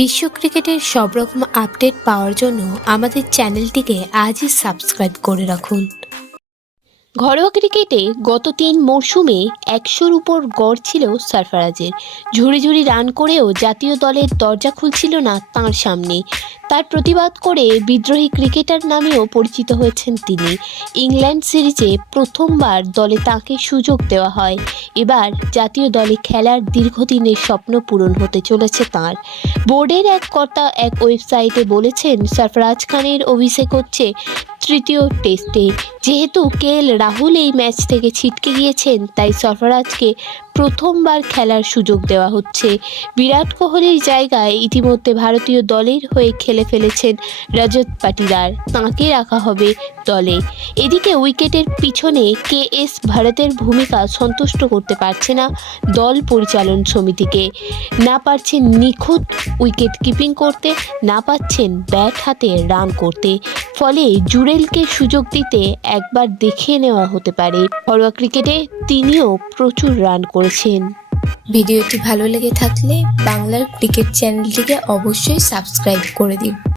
বিশ্ব ক্রিকেটের সব রকম আপডেট পাওয়ার জন্য আমাদের চ্যানেলটিকে আজই সাবস্ক্রাইব করে রাখুন। ঘরোয়া ক্রিকেটে গত ৩ মরশুমে ১০০-র উপর গড় ছিল সরফরাজের। ঝুড়ি ঝুড়ি রান করেও জাতীয় দলের দরজা খুলছিল না তাঁর সামনে। তার প্রতিবাদ করে বিদ্রোহী ক্রিকেটার নামেও পরিচিত হয়েছেন তিনি। ইংল্যান্ড সিরিজে প্রথমবার দলে তাঁকে সুযোগ দেওয়া হয়। এবার জাতীয় দলে খেলার দীর্ঘদিনের স্বপ্ন পূরণ হতে চলেছে তাঁর। বোর্ডের এক কর্তা এক ওয়েবসাইটে বলেছেন, সরফরাজ খানের অভিষেক হচ্ছে তৃতীয় টেস্টে। যেহেতু কেএল রাহুল এই ম্যাচ থেকে ছিটকে গিয়েছেন, তাই সরফরাজকে প্রথমবার খেলার সুযোগ দেওয়া হচ্ছে। বিরাট কোহলির জায়গায় ইতিমধ্যে ভারতীয় দলের হয়ে খেলে ফেলেছেন রজত পাটিদার, তাঁকে রাখা হবে দলে। এদিকে উইকেটের পিছনে কেএস ভারতের ভূমিকা সন্তুষ্ট করতে পারছে না দল পরিচালন সমিতিকে। না পারছেন নিখুঁত উইকেট কিপিং করতে, না পাচ্ছেন ব্যাট হাতে রান করতে। ফলে জুরেলকে সুযোগ দিতে একবার দেখে নেওয়া হতে পারে। ঘরোয়া ক্রিকেটে তিনিও প্রচুর রান করেছেন। ভিডিওটি ভালো লেগে থাকলে বাংলার ক্রিকেট চ্যানেলটিকে অবশ্যই সাবস্ক্রাইব করে দিন।